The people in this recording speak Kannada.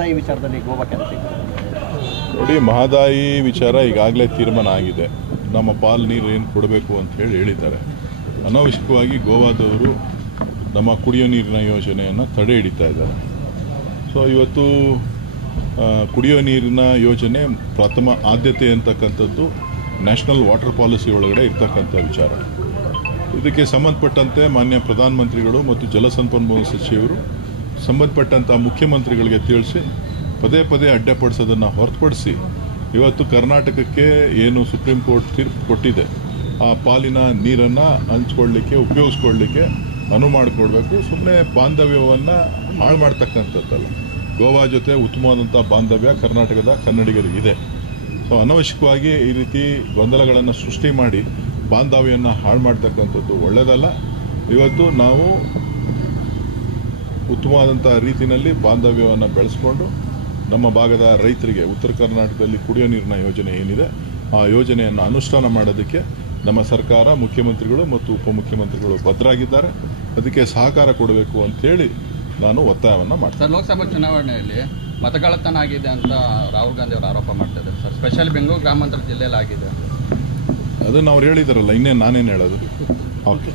ಮಹದಾಯಿ ವಿಚಾರದಲ್ಲಿ ಗೋವಾ ಕ್ಯಾನ್ಸಲ್ ನೋಡಿ, ಮಹದಾಯಿ ವಿಚಾರ ಈಗಾಗಲೇ ತೀರ್ಮಾನ ಆಗಿದೆ. ನಮ್ಮ ಪಾಲು ನೀರು ಏನು ಕೊಡಬೇಕು ಅಂತ ಹೇಳಿದ್ದಾರೆ. ಅನಾವಶ್ಯಕವಾಗಿ ಗೋವಾದವರು ನಮ್ಮ ಕುಡಿಯೋ ನೀರಿನ ಯೋಜನೆಯನ್ನು ತಡೆ ಹಿಡಿತಾ ಇದ್ದಾರೆ. ಸೊ ಇವತ್ತು ಕುಡಿಯೋ ನೀರಿನ ಯೋಜನೆ ಪ್ರಥಮ ಆದ್ಯತೆ ಅಂತಕ್ಕಂಥದ್ದು ನ್ಯಾಷನಲ್ ವಾಟರ್ ಪಾಲಿಸಿ ಒಳಗಡೆ ಇರ್ತಕ್ಕಂಥ ವಿಚಾರ. ಇದಕ್ಕೆ ಸಂಬಂಧಪಟ್ಟಂತೆ ಮಾನ್ಯ ಪ್ರಧಾನಮಂತ್ರಿಗಳು ಮತ್ತು ಜಲಸಂಪನ್ಮೂಲ ಸಚಿವರು ಸಂಬಂಧಪಟ್ಟಂಥ ಮುಖ್ಯಮಂತ್ರಿಗಳಿಗೆ ತಿಳಿಸಿ ಪದೇ ಪದೇ ಅಡ್ಡಪಡಿಸೋದನ್ನು ಹೊರತುಪಡಿಸಿ ಇವತ್ತು ಕರ್ನಾಟಕಕ್ಕೆ ಏನು ಸುಪ್ರೀಂ ಕೋರ್ಟ್ ತೀರ್ಪು ಕೊಟ್ಟಿದೆ ಆ ಪಾಲಿನ ನೀರನ್ನು ಹಂಚ್ಕೊಳ್ಳಿಕ್ಕೆ ಉಪಯೋಗಿಸ್ಕೊಳ್ಳಿಕ್ಕೆ ಅನುವು ಮಾಡಿಕೊಡ್ಬೇಕು. ಸುಮ್ಮನೆ ಬಾಂಧವ್ಯವನ್ನು ಹಾಳು ಮಾಡ್ತಕ್ಕಂಥದ್ದಲ್ಲ. ಗೋವಾ ಜೊತೆ ಉತ್ತಮವಾದಂಥ ಬಾಂಧವ್ಯ ಕರ್ನಾಟಕದ ಕನ್ನಡಿಗರಿಗಿದೆ. ಸೊ ಅನವಶ್ಯಕವಾಗಿ ಈ ರೀತಿ ಗೊಂದಲಗಳನ್ನು ಸೃಷ್ಟಿ ಮಾಡಿ ಬಾಂಧವ್ಯವನ್ನು ಹಾಳು ಮಾಡ್ತಕ್ಕಂಥದ್ದು ಒಳ್ಳೆಯದಲ್ಲ. ಇವತ್ತು ನಾವು ಉತ್ತಮವಾದಂಥ ರೀತಿಯಲ್ಲಿ ಬಾಂಧವ್ಯವನ್ನು ಬೆಳೆಸ್ಕೊಂಡು ನಮ್ಮ ಭಾಗದ ರೈತರಿಗೆ ಉತ್ತರ ಕರ್ನಾಟಕದಲ್ಲಿ ಕುಡಿಯೋ ನೀರಿನ ಯೋಜನೆ ಏನಿದೆ ಆ ಯೋಜನೆಯನ್ನು ಅನುಷ್ಠಾನ ಮಾಡೋದಕ್ಕೆ ನಮ್ಮ ಸರ್ಕಾರ, ಮುಖ್ಯಮಂತ್ರಿಗಳು ಮತ್ತು ಉಪಮುಖ್ಯಮಂತ್ರಿಗಳು ಬದ್ಧರಾಗಿದ್ದಾರೆ. ಅದಕ್ಕೆ ಸಹಕಾರ ಕೊಡಬೇಕು ಅಂತೇಳಿ ನಾನು ಒತ್ತಾಯವನ್ನು ಮಾಡ್ತೀನಿ. ಸರ್, ಲೋಕಸಭಾ ಚುನಾವಣೆಯಲ್ಲಿ ಮತಗಳ್ಳತನ ಆಗಿದೆ ಅಂತ ರಾಹುಲ್ ಗಾಂಧಿ ಅವರು ಆರೋಪ ಮಾಡ್ತಾ ಇದ್ದಾರೆ ಸರ್. ಸ್ಪೆಷಲ್ ಬೆಂಗಳೂರು ಗ್ರಾಮಾಂತರ ಜಿಲ್ಲೆಯಲ್ಲಿ ಆಗಿದೆ. ಅದನ್ನು ಅವ್ರು ಹೇಳಿದಾರಲ್ಲ, ಇನ್ನೇನು ನಾನೇನು ಹೇಳೋದು? ಓಕೆ.